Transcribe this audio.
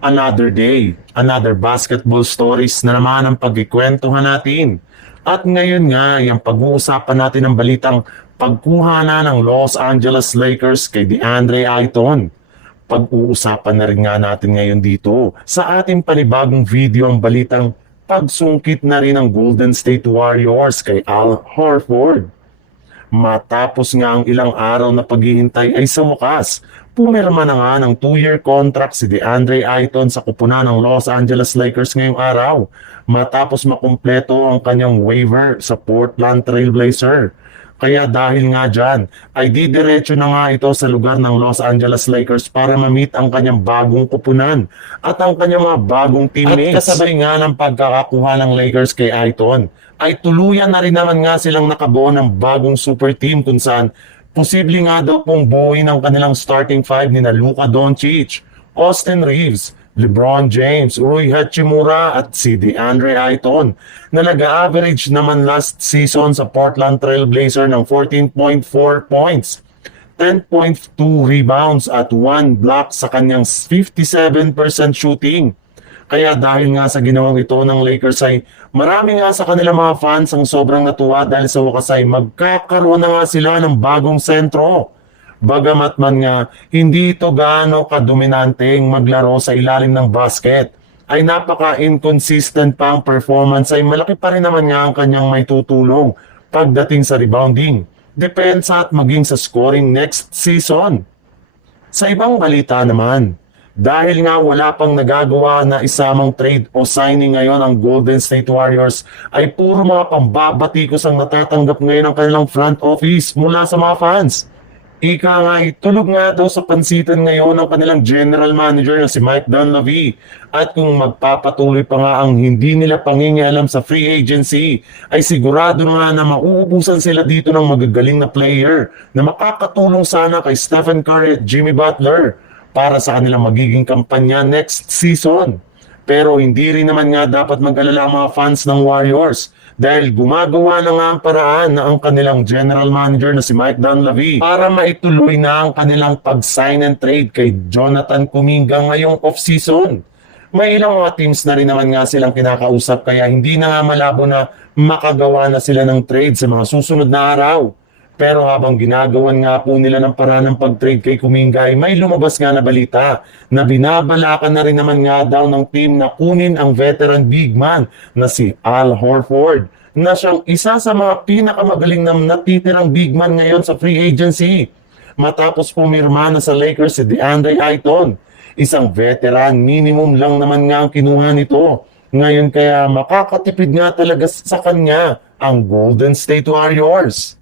Another day, another basketball stories na naman ang pagkikwentuhan natin. At ngayon nga, yung pag-uusapan natin ang balitang pagkuha na ng Los Angeles Lakers kay DeAndre Ayton. Pag-uusapan na rin nga natin ngayon dito sa ating panibagong video ang balitang pagsungkit na rin ng Golden State Warriors kay Al Horford. Matapos nga ang ilang araw na paghihintay ay sa wakas, pumirma na nga ng 2-year contract si DeAndre Ayton sa kupunan ng Los Angeles Lakers ngayong araw matapos makumpleto ang kanyang waiver sa Portland Trail Blazer. Kaya dahil nga dyan, ay didiretso na nga ito sa lugar ng Los Angeles Lakers para ma-meet ang kanyang bagong kupunan at ang kanyang mga bagong teammates. At kasabay nga ng pagkakakuha ng Lakers kay Ayton, ay tuluyan na rin naman nga silang nakabuo ng bagong super team kung saan posible nga daw pong buuin ang kanilang starting five ni na Luka Doncic, Austin Reeves, LeBron James, Rui Hachimura at si DeAndre Ayton na nag-average naman last season sa Portland Trail Blazer ng 14.4 points, 10.2 rebounds at 1 block sa kanyang 57% shooting. Kaya dahil nga sa ginawang ito ng Lakers ay marami nga sa kanilang mga fans ang sobrang natuwa dahil sa wakas ay magkakaroon na nga sila ng bagong sentro. Bagamat man nga hindi ito gaano kadominanteng maglaro sa ilalim ng basket, ay napaka-inconsistent pa ang performance ay malaki pa rin naman nga ang kanyang may tutulong pagdating sa rebounding, depensa at maging sa scoring next season. Sa ibang balita naman, dahil nga wala pang nagagawa na isamang trade o signing ngayon ang Golden State Warriors, ay puro mga pambabatikos ang natatanggap ngayon ng kanilang front office mula sa mga fans. Ika nga, tulog nga daw sa pansitan ngayon ng kanilang general manager na si Mike Dunleavy. At kung magpapatuloy pa nga ang hindi nila pangingialam sa free agency, ay sigurado nga na mauubusan sila dito ng magagaling na player na makakatulong sana kay Stephen Curry at Jimmy Butler para sa kanilang magiging kampanya next season. Pero hindi rin naman nga dapat mag-alala ang mga fans ng Warriors dahil gumagawa na nga ang paraan na ang kanilang general manager na si Mike Dunleavy para maituloy na ang kanilang pag-sign and trade kay Jonathan Kuminga ngayong off-season. May ilang mga teams na rin naman nga silang kinakausap kaya hindi na nga malabo na makagawa na sila ng trade sa mga susunod na araw. Pero habang ginagawan nga po nila ng paraan ng pag-trade kay Kuminga ay may lumabas nga na balita na binabalakan na rin naman nga daw ng team na kunin ang veteran big man na si Al Horford na siyang isa sa mga pinakamagaling na natitirang big man ngayon sa free agency. Matapos pumirma na sa Lakers si DeAndre Ayton, isang veteran minimum lang naman nga ang kinuha nito. Ngayon kaya makakatipid nga talaga sa kanya ang Golden State Warriors.